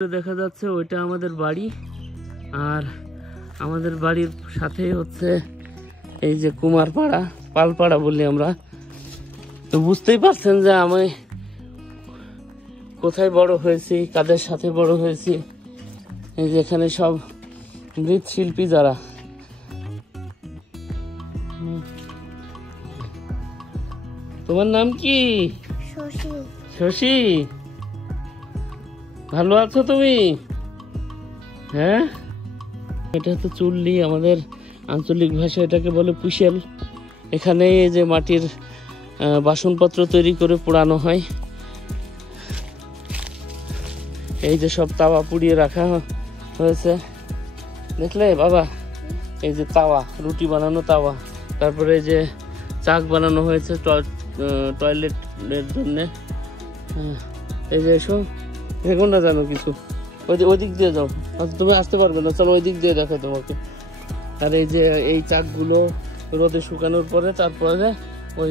দেখা যাচ্ছে ওইটা আমাদের বাড়ি, আর আমাদের বাড়ির সাথে হচ্ছে এই যে কুমারপাড়া, পালপাড়া বলি আমরা। তো বুঝতেই পারছেন যে আমি কোথায় বড় হয়েছি, কাদের সাথে বড় হয়েছি। এই যে এখানে সব মৃৎশিল্পী যারা। তোমার নাম কি? শশী। ভালো আছো তুমি? হ্যাঁ, এটা তো চুল্লি, আমাদের আঞ্চলিক ভাষা এটাকে বলে পুশেল। এখানে এই যে মাটির বাসনপত্র তৈরি করে পোড়ানো হয়। এই যে সব তাওয়া পুড়িয়ে রাখা হয়েছে, দেখলে বাবা? এই যে তাওয়া, রুটি বানানো তাওয়া, তারপরে এই যে চাক বানানো হয়েছে টয়লেটের জন্যে। এই যে এসব এখন না জানো কিছু, ওই দিক দিয়ে যাও, তুমি আসতে পারবে না, চলো ওই দিক দিয়ে দেখো তোমাকে। আর এই যে এই চাকগুলো রোদে শুকানোর পরে তারপরে ওই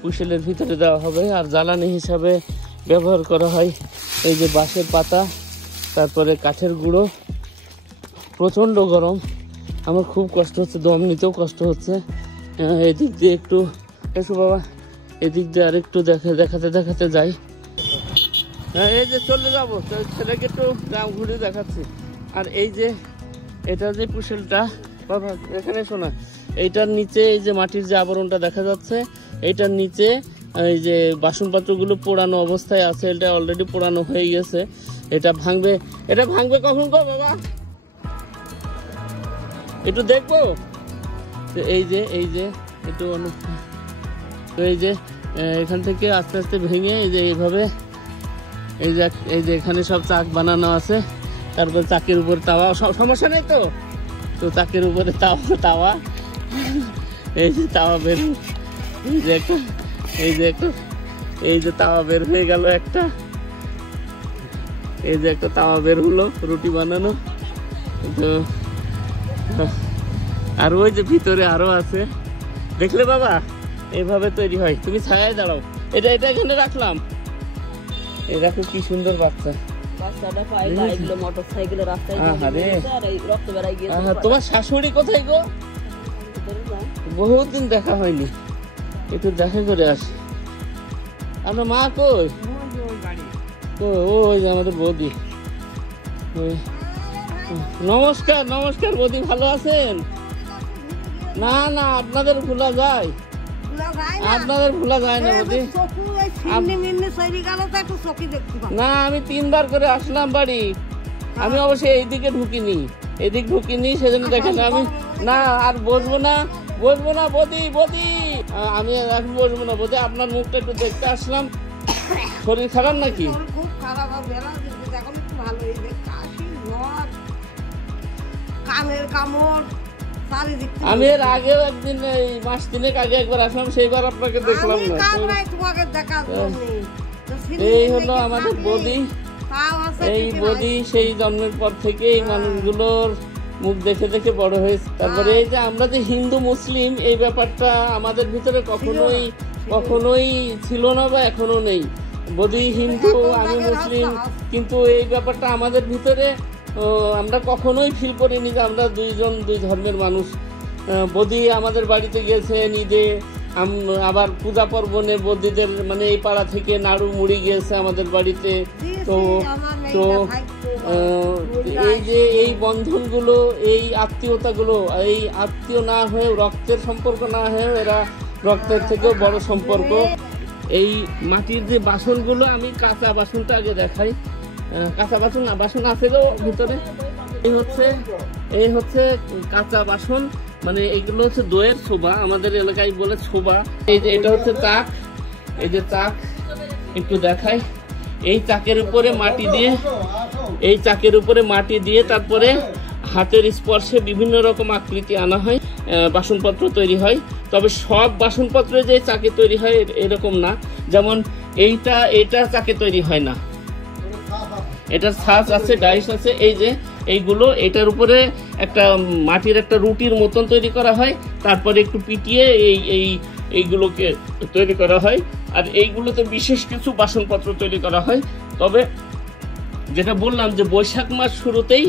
পুশেলের ভিতরে দেওয়া হবে। আর জ্বালানি হিসাবে ব্যবহার করা হয় এই যে বাঁশের পাতা, তারপরে কাঠের গুঁড়ো। প্রচণ্ড গরম, আমার খুব কষ্ট হচ্ছে, দম নিতেও কষ্ট হচ্ছে। এদিক দিয়ে একটু এসো বাবা, এদিক দিয়ে আর একটু দেখাতে যাই। হ্যাঁ, এই যে চলে যাবো, ছেলেকে একটু গ্রাম ঘুরে দেখাচ্ছি। আর এই যে এটা যে পুশেলটা বাবা, এখানে শোনা, এইটার নিচে এই যে মাটির যে আবরণটা দেখা যাচ্ছে, এইটার নিচে এই যে বাসনপত্রগুলো পোড়ানো অবস্থায় আছে। এটা অলরেডি পোড়ানো হয়ে গেছে। এটা ভাঙবে, এটা ভাঙবে কখন গো বাবা? একটু দেখবো। এই যে একটু তো এই যে এখান থেকে আস্তে আস্তে ভেঙে এই যে এইভাবে এই যে এখানে সব চাক বানানো আছে। তারপর চাকের উপর তাওয়া, সমস্যা নেই তো? তো চাকের উপরে তাওয়া এই যে তাওয়া বের, এই যে তাওয়া বের হয়ে গেল একটা। এই যে একটা তাওয়া বের হলো রুটি বানানো। তো আর ওই যে ভিতরে আরো আছে, দেখলে বাবা? এইভাবে তৈরি হয়। তুমি ছায়ায় দাঁড়াও, এটা এখানে রাখলাম। এই দেখো কি সুন্দর বাচ্চা। তোমার শাশুড়ি কোথায় গো? বহুত দিন দেখা হয়নি, একটু দেখা করে আসি। আমরা মা কই? ওই যে আমাদের বৌদি। নমস্কার বৌদি, ভালো আছেন? না আপনাদের ভোলা যায়, আপনাদের ভোলা যায় না বৌদি। না, আমি 3 বার করে আসলাম বাড়ি। আমি অবশ্যই এইদিকে ঢুকিনি, সেজন্য দেখেন আমি। না আর বসবো না বৌদি, আমি এখন বসবো না বৌদি। আপনার মুখটা একটু দেখতে আসলাম। শরীর খারাপ নাকি? আমি এর আগেও একদিন, এই মাস 3 আগে একবার আসলাম, সেইবার আপনাকে দেখলাম না। এই হলো আমাদের বৌদি। এই বৌদি সেই জন্মের পর থেকে এই মানুষগুলোর মুখ দেখে বড় হয়েছে। তারপরে এই যে আমরা যে হিন্দু মুসলিম, এই ব্যাপারটা আমাদের ভিতরে কখনোই ছিল না বা এখনো নেই। বৌদি হিন্দু, আমি মুসলিম, কিন্তু এই ব্যাপারটা আমাদের ভিতরে আমরা কখনোই ফিল করিনি যে আমরা দুই ধর্মের মানুষ। বৌদি আমাদের বাড়িতে গেছেন ঈদে, আবার পূজা পার্বণে বৌদিদের মানে এই পাড়া থেকে নাড়ু মুড়ি গিয়েছে আমাদের বাড়িতে। তো এই যে এই বন্ধনগুলো, এই আত্মীয়তাগুলো, এই আত্মীয় না হয়ে, রক্তের সম্পর্ক না হয়ে, এরা রক্তের থেকেও বড় সম্পর্ক। এই মাটির যে বাসনগুলো, আমি কাঁচা বাসনটা আগে দেখাই। কাঁচা বাসন আছে গো ভিতরে। এই হচ্ছে কাঁচা বাসন, মানে এইগুলো হচ্ছে দইয়ের ছোবা, আমাদের এলাকায় বলে ছোবা। এই যে এটা হচ্ছে চাক, এই যে চাক একটু দেখাই। এই চাকের উপরে মাটি দিয়ে তারপরে হাতের স্পর্শে বিভিন্ন রকম আকৃতি আনা হয়, বাসনপত্র তৈরি হয়। তবে সব বাসনপত্র যে চাকে তৈরি হয় এরকম না। যেমন এইটা চাকে তৈরি হয় না, এটার ছাঁচ আছে, ডাইস আছে। এই যে এইগুলো, এটার উপরে একটা মাটির একটা রুটির মতন তৈরি করা হয়, তারপরে একটু পিটিয়ে এইগুলোকে তৈরি করা হয়। আর এইগুলোতে বিশেষ কিছু বাসনপত্র তৈরি করা হয়। তবে যেটা বললাম যে বৈশাখ মাস শুরুতেই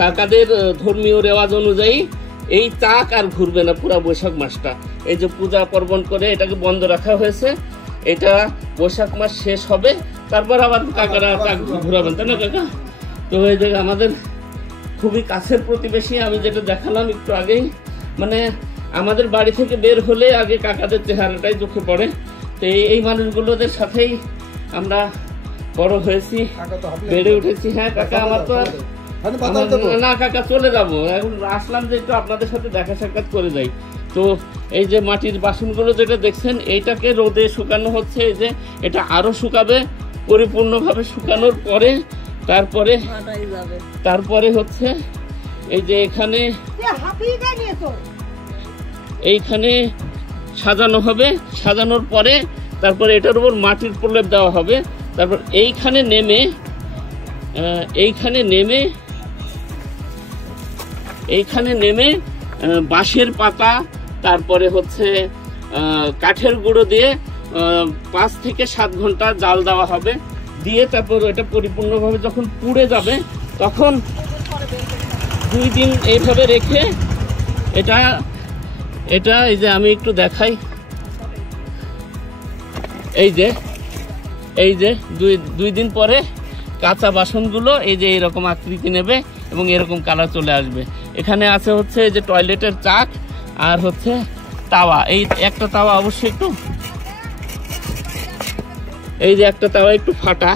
কাকাদের ধর্মীয় রেওয়াজ অনুযায়ী এই চাক আর ঘুরবে না পুরা বৈশাখ মাসটা। এই যে পূজা পার্বণ করে এটাকে বন্ধ রাখা হয়েছে, এটা বৈশাখ মাস শেষ হবে, তারপর আবার কাকারা চাক ঘুরাবেন, তাই না কাকা? তো এই যে আমাদের খুবই কাছের প্রতিবেশী, আমি যেটা দেখালাম একটু আগেই, মানে আমাদের বাড়ি থেকে বের হলে আগে কাকাদের চেহারাটাই চোখে পড়ে। তো এই মানুষগুলোদের সাথেই আমরা বড় হয়েছি, বেড়ে উঠেছি। হ্যাঁ কাকা, আমার তো না কাকা চলে যাবো, এখন আসলাম যে একটু আপনাদের সাথে দেখা সাক্ষাৎ করে যাই। তো এই যে মাটির বাসনগুলো যেটা দেখছেন, এইটাকে রোদে শুকানো হচ্ছে। এই যে এটা আরো শুকাবে, পরিপূর্ণভাবে শুকানোর পরে তারপরে হচ্ছে এই যে এইখানে সাজানো হবে, সাজানোর পরে তারপরে এটার উপর মাটির প্রলেপ দেওয়া হবে। তারপর এইখানে নেমে বাঁশের পাতা, তারপরে হচ্ছে কাঠের গুঁড়ো দিয়ে 5 থেকে 7 ঘন্টা জাল দেওয়া হবে, দিয়ে তারপর এটা পরিপূর্ণভাবে যখন পুড়ে যাবে তখন 2 দিন এইভাবে রেখে এটা এই যে আমি একটু দেখাই, এই যে 2 দিন পরে কাঁচা বাসনগুলো এই যে এরকম আকৃতি নেবে এবং এরকম কালার চলে আসবে। এখানে আছে হচ্ছে যে টয়লেটের চাক আর হচ্ছে তাওয়া। এই একটা তাওয়া অবশ্যই এই যে একটা তাওয়া একটু ফাটা,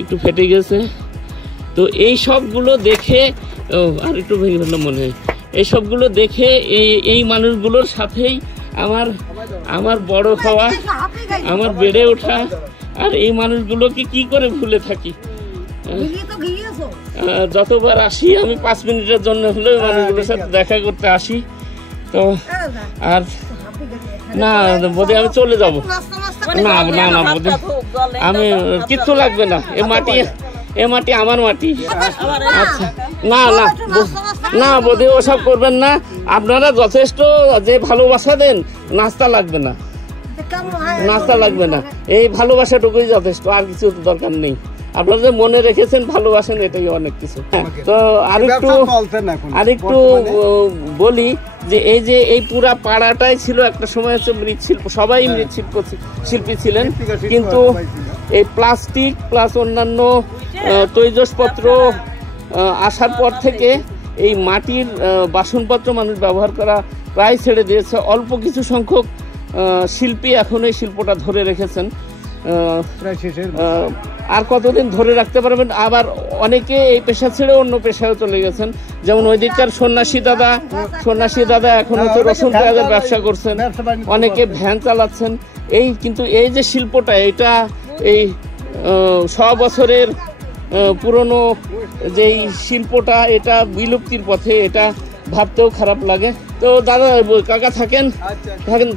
একটু ফেটে গেছে। তো এই সবগুলো দেখে আর একটু ভেঙে ফেললাম মনে হয়। এই সবগুলো দেখে এই মানুষগুলোর সাথেই আমার বড় হওয়া, আমার বেড়ে ওঠা, আর এই মানুষগুলোকে কি করে ভুলে থাকি। যতবার আসি আমি 5 মিনিটের জন্য হলেও মানুষগুলোর সাথে দেখা করতে আসি। তো আর না বোধে আমি চলে যাব, না না না বোধে আমি কিচ্ছু লাগবে না, এ মাটি আমার মাটি। আচ্ছা না না না বোধে ওসব করবেন না, আপনারা যথেষ্ট যে ভালোবাসা দেন, নাস্তা লাগবে না, এই ভালোবাসাটুকুই যথেষ্ট, আর কিছু দরকার নেই। আপনারা যে মনে রেখেছেন, ভালোবাসেন, এটাই অনেক কিছু। তো আরেকটু বলি যে এই পুরা পাড়াটাই ছিল একটা সময় হচ্ছে মৃৎশিল্প, সবাই শিল্পী ছিলেন, কিন্তু এই প্লাস্টিক প্লাস অন্যান্য তৈজসপত্র আসার পর থেকে এই মাটির বাসনপত্র মানুষ ব্যবহার করা প্রায় ছেড়ে দিয়েছে। অল্প কিছু সংখ্যক শিল্পী এখন এই শিল্পটা ধরে রেখেছেন, আর কতদিন ধরে রাখতে পারবেন। আবার অনেকে এই পেশা ছেড়ে অন্য পেশায় চলে গেছেন, যেমন ওইদিককার সন্ন্যাসী দাদা এখন হচ্ছে রসুন পেঁয়াজের ব্যবসা করছেন, অনেকে ভ্যান চালাচ্ছেন। কিন্তু এই যে শিল্পটা, এটা এই 100 বছরের পুরনো যেই শিল্পটা, এটা বিলুপ্তির পথে, এটা ভাবতেও খারাপ লাগে। তো দাদা কাকা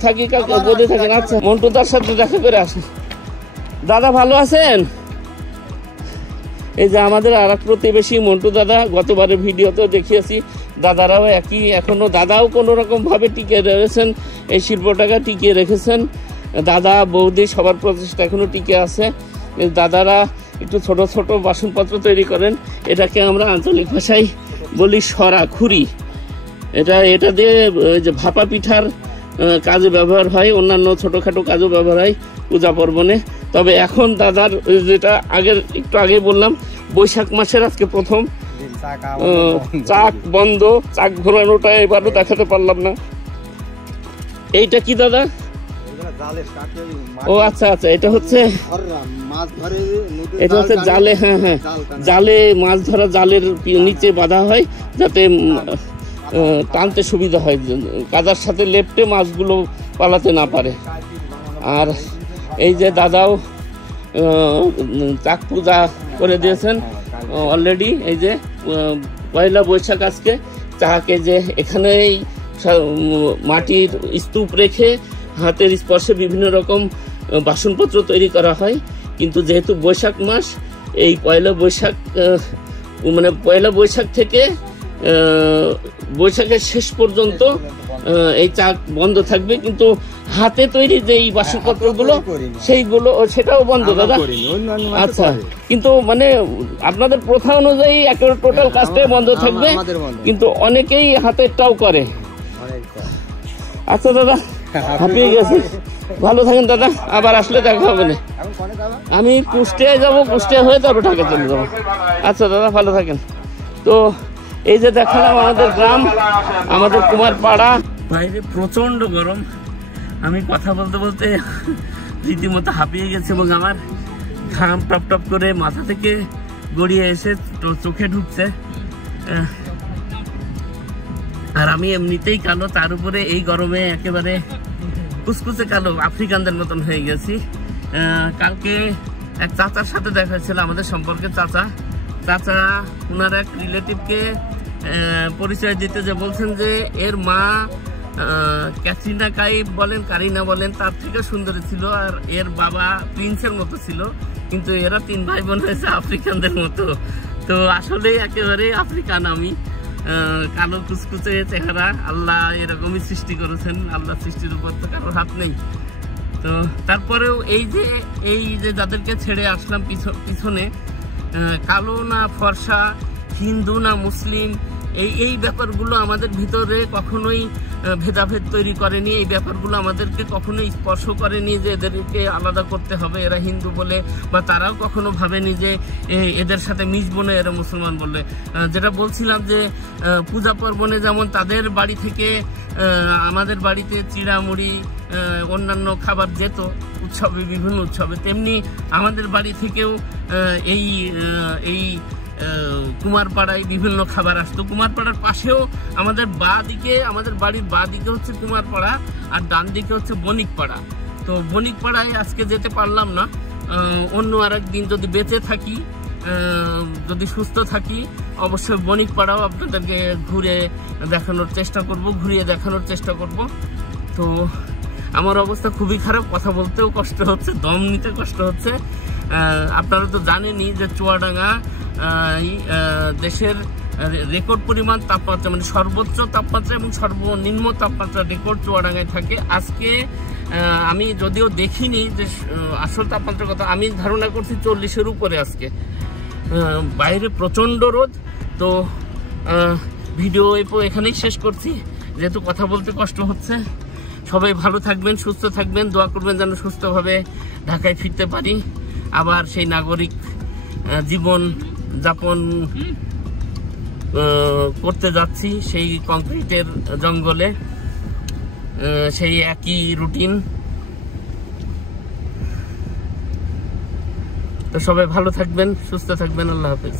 থাকি কাকা বোধে থাকেন। আচ্ছা, মন্টুদার সাথে দেখা করে আসেন। দাদা ভালো আছেন? এই যে আমাদের আর এক প্রতিবেশী মন্টু দাদা, গতবারের ভিডিওতেও দেখিয়েছি, দাদারাও একই, এখনো দাদাও কোনো রকম ভাবে টিকে রয়েছেন, এই শিল্পটাকে টিকিয়ে রেখেছেন। দাদা বৌদি সবার প্রচেষ্টা এখনো টিকে আছে। দাদারা একটু ছোট ছোট বাসনপত্র তৈরি করেন, এটাকে আমরা আঞ্চলিক ভাষায় বলি সরা খুরি। এটা দিয়ে যে ভাপা পিঠার কাজে ব্যবহার হয়, অন্যান্য ছোটখাটো কাজও ব্যবহার হয় পূজা পার্বণে। তবে এখন দাদার যেটা একটু আগে বললাম, বৈশাখ মাসের আজকে প্রথম চাক বন্ধ, চাক ঘোরানোটা এবারও দেখাতে পারলাম না। এইটা কি দাদা? ও আচ্ছা আচ্ছা, এটা হচ্ছে জালে, হ্যাঁ হ্যাঁ, জালে মাছ ধরা, জালের নিচে বাঁধা হয় যাতে টানতে সুবিধা হয়, কাদার সাথে লেপটে মাছগুলো পালাতে না পারে। আর এই যে দাদাও চাক পূজা করে দিয়েছেন অলরেডি। এই যে 1 বৈশাখ আজকে, চাকে যে এখানেই মাটির স্তূপ রেখে হাতের স্পর্শে বিভিন্ন রকম বাসনপত্র তৈরি করা হয়। কিন্তু যেহেতু বৈশাখ মাস, এই 1 বৈশাখ থেকে বৈশাখের শেষ পর্যন্ত এই চাক বন্ধ থাকবে, কিন্তু হাতে তৈরি যে এই বাসনপত্রগুলো সেইগুলো সেটাও বন্ধ দাদা? আচ্ছা, কিন্তু মানে আপনাদের প্রথা অনুযায়ী একেবারে টোটাল কাজটাই বন্ধ থাকবে, কিন্তু অনেকেই হাতেরটাও করে। আচ্ছা দাদা, হাঁপিয়ে গেছি, ভালো থাকেন দাদা, আবার আসলে দেখা হবে না। আমি কুষ্টিয়ায় যাবো, কুষ্টিয়া হয়ে তারপর ঢাকা চলে যাবো। আচ্ছা দাদা, ভালো থাকেন। তো এই যে দেখালাম আমাদের গ্রাম, আমাদের কুমারপাড়া। বাইরে প্রচন্ড গরম, আমি কথা বলতে বলতে রীতিমতো হাঁপিয়ে গেছে এবং আমার ঘাম টপ টপ করে মাথা থেকে গড়িয়ে এসে চোখে ঢুকছে। আর আমি এমনিতেই কালো, তার উপরে এই গরমে একেবারে কুচকুচে কালো, আফ্রিকানদের মতন হয়ে গেছি। কালকে এক চাচার সাথে দেখা ছিল, আমাদের সম্পর্কে চাচা ওনার এক রিলেটিভকে পরিচয় দিতে যে বলছেন যে এর মা ক্যাটরিনা কাইফ বলেন, কারিনা বলেন, তার থেকে সুন্দরী ছিল, আর এর বাবা প্রিন্সের মতো ছিল, কিন্তু এরা 3 ভাই বোন হয়েছে আফ্রিকানদের মতো। তো আসলে একেবারে আফ্রিকান আমি, কালো কুচকুচে চেহারা। আল্লাহ এরকমই সৃষ্টি করেছেন, আল্লাহ সৃষ্টির উপর তো কারোর হাত নেই। তো তারপরেও এই যে যাদেরকে ছেড়ে আসলাম পিছনে, কালো না ফর্সা, হিন্দু না মুসলিম, এই ব্যাপারগুলো আমাদের ভিতরে কখনোই ভেদাভেদ তৈরি করেনি। এই ব্যাপারগুলো আমাদেরকে কখনোই স্পর্শ করেনি যে এদেরকে আলাদা করতে হবে, এরা হিন্দু বলে, বা তারাও কখনো ভাবেনি যে এদের সাথে মিশবো না, এরা মুসলমান বলে। যেটা বলছিলাম যে পূজা পার্বণে যেমন তাদের বাড়ি থেকে আমাদের বাড়িতে চিড়ামুড়ি অন্যান্য খাবার যেত উৎসবে, বিভিন্ন উৎসবে, তেমনি আমাদের বাড়ি থেকেও এই কুমারপাড়ায় বিভিন্ন খাবার আসতো। কুমারপাড়ার পাশেও আমাদের বাড়ির বাঁ দিকে হচ্ছে কুমারপাড়া, আর ডান দিকে হচ্ছে বণিকপাড়া। তো বণিকপাড়ায় আজকে যেতে পারলাম না, অন্য আরেক দিন যদি বেঁচে থাকি, যদি সুস্থ থাকি, অবশ্যই বণিকপাড়াও আপনাদেরকে ঘুরিয়ে দেখানোর চেষ্টা করব। তো আমার অবস্থা খুবই খারাপ, কথা বলতেও কষ্ট হচ্ছে, দম নিতে কষ্ট হচ্ছে। আপনারা তো জানেনই যে চুয়াডাঙ্গা দেশের রেকর্ড পরিমাণ তাপমাত্রা, মানে সর্বোচ্চ তাপমাত্রা এবং সর্বনিম্ন তাপমাত্রা রেকর্ড চুয়াডাঙ্গায় থাকে। আজকে আমি যদিও দেখিনি যে আসল তাপমাত্রার কথা, আমি ধারণা করছি 40-এর উপরে আজকে। বাইরে প্রচণ্ড রোদ। তো ভিডিও এখানেই শেষ করছি, যেহেতু কথা বলতে কষ্ট হচ্ছে। সবাই ভালো থাকবেন, সুস্থ থাকবেন, দোয়া করবেন যেন সুস্থভাবে ঢাকায় ফিরতে পারি, আবার সেই নাগরিক জীবন যাপন করতে যাচ্ছি সেই কংক্রিটের জঙ্গলে, সেই একই রুটিন। তো সবাই ভালো থাকবেন, সুস্থ থাকবেন, আল্লাহ হাফেজ।